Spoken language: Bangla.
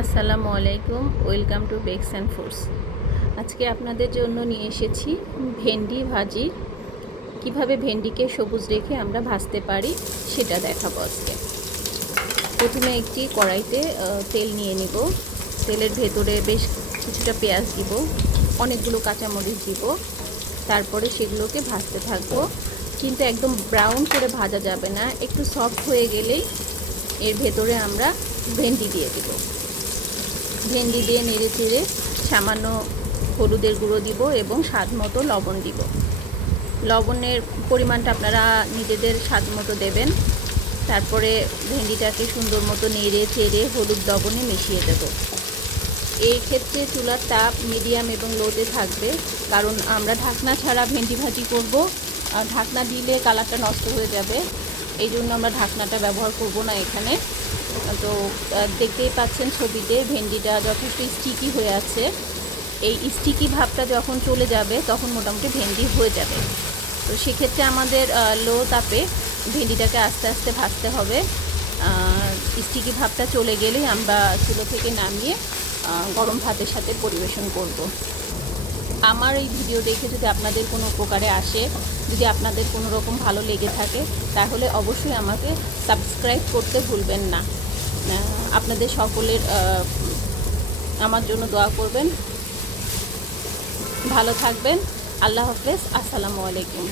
আসসালামু আলাইকুম, welcome to bakes and foods. আজকে আপনাদের জন্য নিয়ে এসেছি ভেন্ডি ভাজি। কিভাবে ভেন্ডিকে সবুজ রেখে আমরা ভাজতে পারি সেটা দেখাবো আজকে। প্রথমে একটি কড়াইতে তেল নিয়ে নিব। তেলের ভেতরে বেশ কিছুটা পেঁয়াজ দিব, অনেকগুলো কাঁচামরিচ দিব। তারপরে সেগুলোকে ভাজতে থাকবো, কিন্তু একদম ব্রাউন করে ভাজা যাবে না। একটু সফট হয়ে গেলেই এর ভেতরে আমরা ভেন্ডি দিয়ে দেব। ভেন্ডি দিয়ে নেড়ে চেড়ে সামান্য হলুদের গুঁড়ো দিব এবং স্বাদ মতো লবণ দিব। লবণের পরিমাণটা আপনারা নিজেদের স্বাদ মতো দেবেন। তারপরে ভেন্ডিটাকে সুন্দর মতো নেড়ে চেড়ে হলুদ লবণে মিশিয়ে দেব। এই ক্ষেত্রে চুলার তাপ মিডিয়াম এবং লোতে থাকবে, কারণ আমরা ঢাকনা ছাড়া ভেন্ডি ভাজি করব। ঢাকনা দিলে কালারটা নষ্ট হয়ে যাবে, এই জন্য আমরা ঢাকনাটা ব্যবহার করব না এখানে। তো দেখতেই পাচ্ছেন ছবিতে ভেন্ডিটা যথেষ্ট স্টিকি হয়ে আছে। এই স্টিকি ভাবটা যখন চলে যাবে তখন মোটামুটি ভেন্ডি হয়ে যাবে। তো সেক্ষেত্রে আমাদের লো তাপে ভেন্ডিটাকে আস্তে আস্তে ভাজতে হবে। স্টিকি ভাবটা চলে গেলেই আমরা চুলো থেকে নামিয়ে গরম ভাতের সাথে পরিবেশন করব। আমার এই ভিডিও দেখে যদি আপনাদের কোনো উপকারে আসে, যদি আপনাদের কোনো রকম ভালো লেগে থাকে, তাহলে অবশ্যই আমাকে সাবস্ক্রাইব করতে ভুলবেন না। আপনাদের সকলের আমার জন্য দোয়া করবেন। ভালো থাকবেন। আল্লাহ হাফেজ। আসসালামু আলাইকুম।